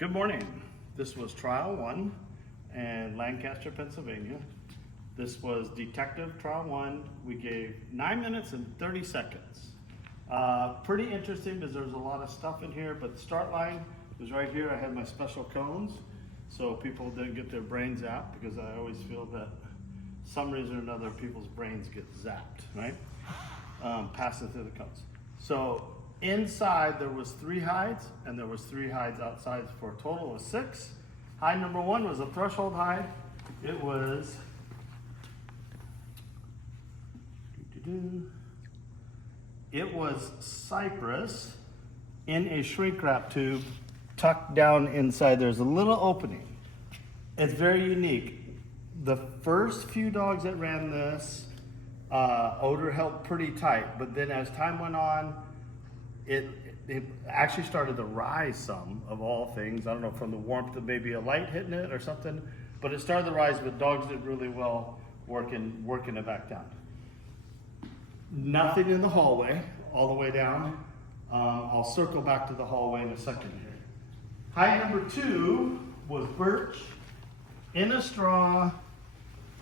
Good morning. This was trial one in Lancaster, Pennsylvania. This was detective trial one. We gave 9 minutes and 30 seconds. Pretty interesting because there's a lot of stuff in here, but the start line was right here. I had my special cones so people didn't get their brains zapped, because I always feel that some reason or another people's brains get zapped, right? Passing through the cones. So inside there was 3 hides, and there was 3 hides outside for a total of 6. Hide number 1 was a threshold hide. It was cypress in a shrink wrap tube tucked down inside. There's a little opening. It's very unique. The first few dogs that ran this, odor held pretty tight, but then as time went on, it actually started to rise some, of all things. I don't know, from the warmth of maybe a light hitting it or something, but it started to rise, but dogs did really well working it back down. Nothing in the hallway all the way down. I'll circle back to the hallway in a second here. Hide number 2 was birch in a straw,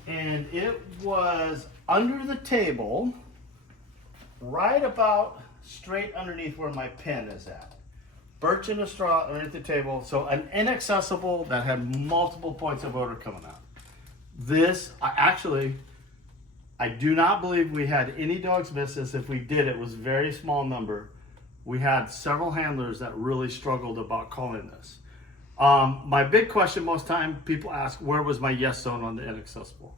and it was under the table, right about straight underneath where my pen is at. Birch in a straw underneath the table, so an inaccessible that had multiple points of odor coming out. This, I do not believe we had any dogs miss this. If we did, it was a very small number. We had several handlers that really struggled about calling this. My big question most time, people ask, where was my yes zone on the inaccessible?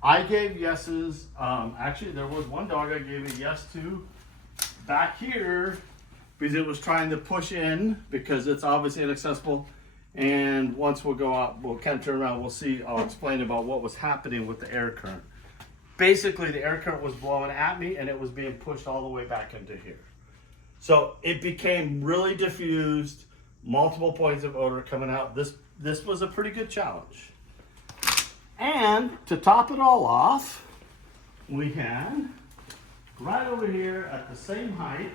I gave yeses. Actually, there was one dog I gave a yes to back here because it was trying to push in, because it's obviously inaccessible. And once we'll go out, we'll kind of turn around, we'll see, I'll explain about what was happening with the air current. Basically, the air current was blowing at me and it was being pushed all the way back into here. So it became really diffused, multiple points of odor coming out. This was a pretty good challenge. And to top it all off, we had right over here at the same height,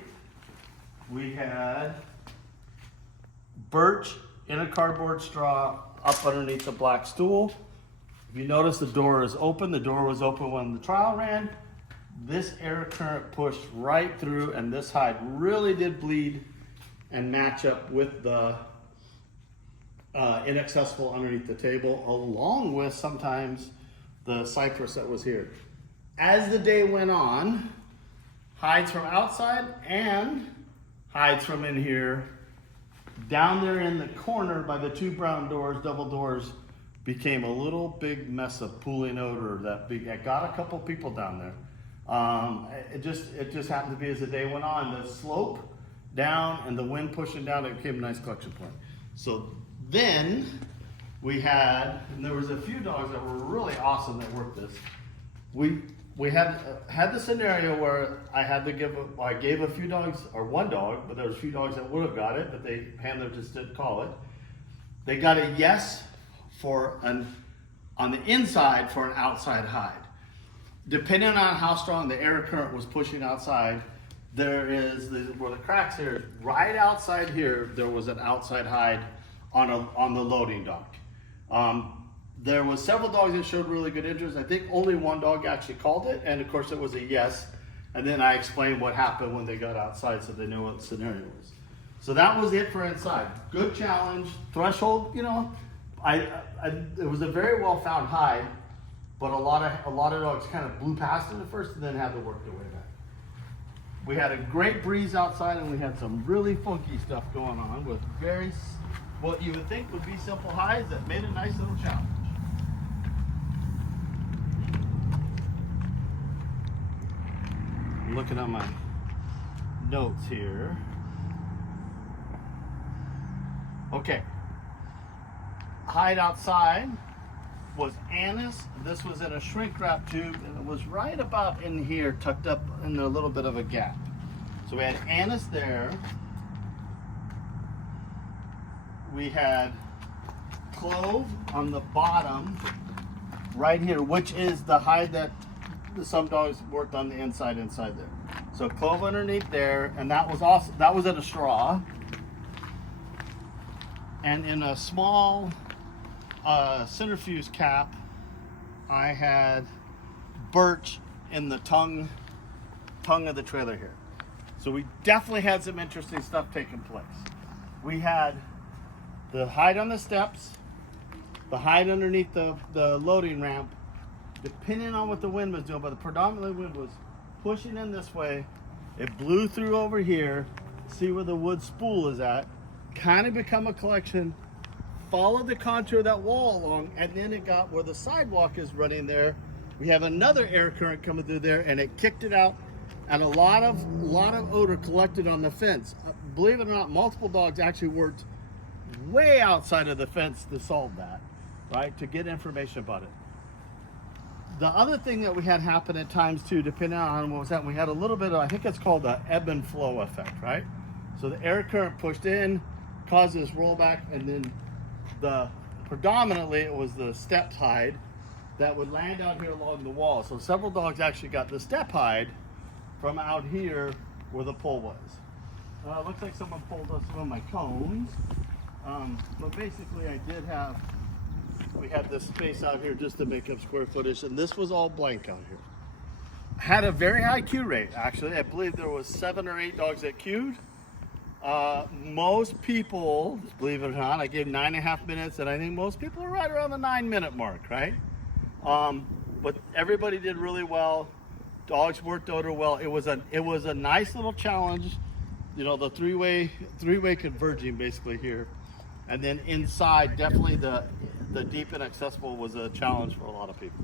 we had birch in a cardboard straw up underneath the black stool. If you notice, the door is open. The door was open when the trial ran. This air current pushed right through, and this hide really did bleed and match up with the inaccessible underneath the table, along with sometimes the cypress that was here. As the day went on, hides from outside and hides from in here, down there in the corner by the 2 brown doors, double doors, became a little big mess of pooling odor that got a couple people down there. It just happened to be, as the day went on, the slope down and the wind pushing down, it became a nice collection point. So then we had, and there was a few dogs that were really awesome that worked this. We had the scenario where I gave a few dogs, or one dog, but there was a few dogs that would have got it, but the handler just didn't call it. They got a yes on the inside for an outside hide. Depending on how strong the air current was pushing outside, there is where the cracks here, right outside here, there was an outside hide on the loading dock. There was several dogs that showed really good interest. I think only one dog actually called it, and of course it was a yes. And then I explained what happened when they got outside, so they knew what the scenario was. So that was it for inside. Good challenge, threshold. You know, it was a very well found hide, but a lot of dogs kind of blew past it at first and then had to work their way back. We had a great breeze outside, and we had some really funky stuff going on with what you would think would be simple hides that made a nice little challenge. I'm looking at my notes here. Okay. Hide outside was anise. This was in a shrink wrap tube, and it was right about in here, tucked up in a little bit of a gap. So we had anise there. We had clove on the bottom right here, which is the hide that some dogs worked on the inside there. So clove underneath there, and that was in a straw. And in a small centrifuge cap, I had birch in the tongue of the trailer here. So we definitely had some interesting stuff taking place. We had the hide on the steps, the hide underneath the loading ramp, depending on what the wind was doing, but the predominant wind was pushing in this way. It blew through over here, see where the wood spool is at, kind of become a collection, followed the contour of that wall along, and then it got where the sidewalk is running there. We have another air current coming through there, and it kicked it out, and a lot of odor collected on the fence. Believe it or not, multiple dogs actually worked way outside of the fence to solve that, right? To get information about it. The other thing that we had happen at times too, depending on what was that, we had a little bit of, I think it's called the ebb and flow effect, right? So the air current pushed in, caused this rollback, and then predominantly it was the step hide that would land out here along the wall. So several dogs actually got the step hide from out here where the pole was. Looks like someone pulled up some of my cones. But basically we had this space out here just to make up square footage, and this was all blank out here. Had a very high queue rate, actually. I believe there was 7 or 8 dogs that queued. Most people, believe it or not, I gave 9.5 minutes, and I think most people were right around the 9-minute mark, right? But everybody did really well. Dogs worked odor well. It was a nice little challenge, you know, the three-way converging basically here. And then inside, definitely the deep and accessible was a challenge for a lot of people.